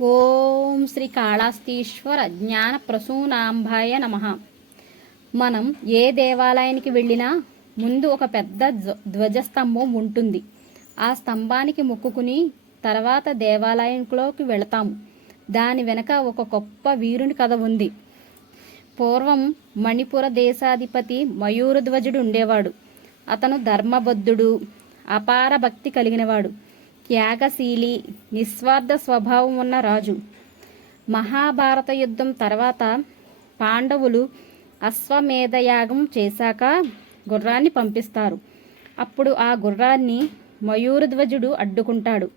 ఓం శ్రీ కాళాస్తీశ్వర జ్ఞాన ప్రసూనాంబాయ నమ. మనం ఏ దేవాలయానికి వెళ్ళినా ముందు ఒక పెద్ద ధ్వజస్తంభం ఉంటుంది. ఆ స్తంభానికి మొక్కుకుని తర్వాత దేవాలయంలోకి వెళతాము. దాని వెనక ఒక గొప్ప వీరుని కథ ఉంది. పూర్వం మణిపుర దేశాధిపతి మయూరధ్వజుడు ఉండేవాడు. అతను ధర్మబద్ధుడు అపార భక్తి కలిగినవాడు. త్యాగశీలి నిస్వార్థ స్వభావం ఉన్న రాజు. మహాభారత యుద్ధం తర్వాత పాండవులు అశ్వమేధయాగం చేశాక గుర్రాన్ని పంపిస్తారు. అప్పుడు ఆ గుర్రాన్ని మయూరధ్వజుడు అడ్డుకుంటాడు.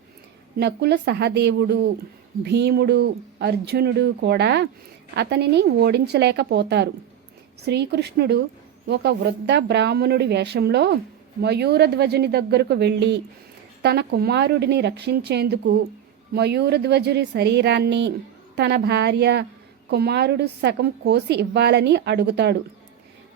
నకుల సహదేవుడు భీముడు అర్జునుడు కూడా అతనిని ఓడించలేకపోతారు. శ్రీకృష్ణుడు ఒక వృద్ధ బ్రాహ్మణుడి వేషంలో మయూరధ్వజుని దగ్గరకు వెళ్ళి తన కుమారుడిని రక్షించేందుకు మయూరధ్వజుడి శరీరాన్ని తన భార్య కుమారుడు సగం కోసి ఇవ్వాలని అడుగుతాడు.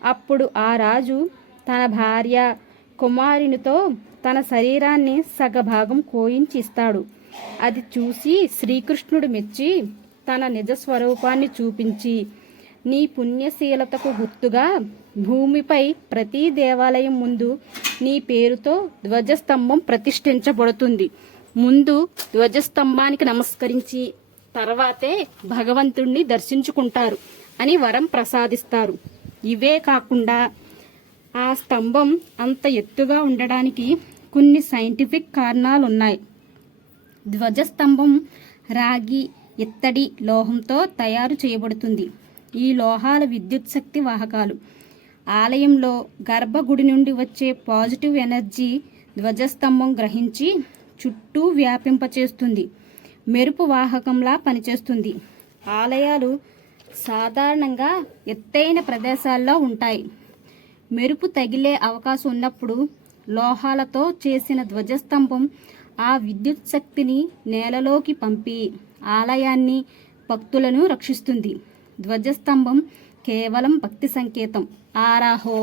అప్పుడు ఆ రాజు తన భార్య కుమారునితో తన శరీరాన్ని సగభాగం కోయించి ఇస్తాడు అది చూసి శ్రీకృష్ణుడు మెచ్చి తన నిజ స్వరూపాన్ని చూపించి నీ పుణ్యశీలతకు గుర్తుగా భూమిపై ప్రతి దేవాలయం ముందు నీ పేరుతో ధ్వజస్తంభం ప్రతిష్ఠించబడుతుంది. ముందు ధ్వజస్తంభానికి నమస్కరించి తర్వాతే భగవంతుణ్ణి దర్శించుకుంటారు అని వరం ప్రసాదిస్తారు. ఇవే కాకుండా ఆ స్తంభం అంత ఎత్తుగా ఉండడానికి కొన్ని సైంటిఫిక్ కారణాలు ఉన్నాయి ధ్వజస్తంభం రాగి ఇత్తడి లోహంతో తయారు చేయబడుతుంది. ఈ లోహాల విద్యుత్ శక్తి వాహకాలు. ఆలయంలో గర్భగుడి నుండి వచ్చే పాజిటివ్ ఎనర్జీ ధ్వజస్తంభం గ్రహించి చుట్టూ వ్యాపింపచేస్తుంది. మెరుపు వాహకంలా పనిచేస్తుంది. ఆలయాలు సాధారణంగా ఎత్తైన ప్రదేశాల్లో ఉంటాయి. మెరుపు తగిలే అవకాశం ఉన్నప్పుడు లోహాలతో చేసిన ధ్వజస్తంభం ఆ విద్యుత్ శక్తిని నేలలోకి పంపి ఆలయాన్ని భక్తులను రక్షిస్తుంది. ధ్వజస్తంభం కేవలం భక్తి సంకేతం. ఆరాహో.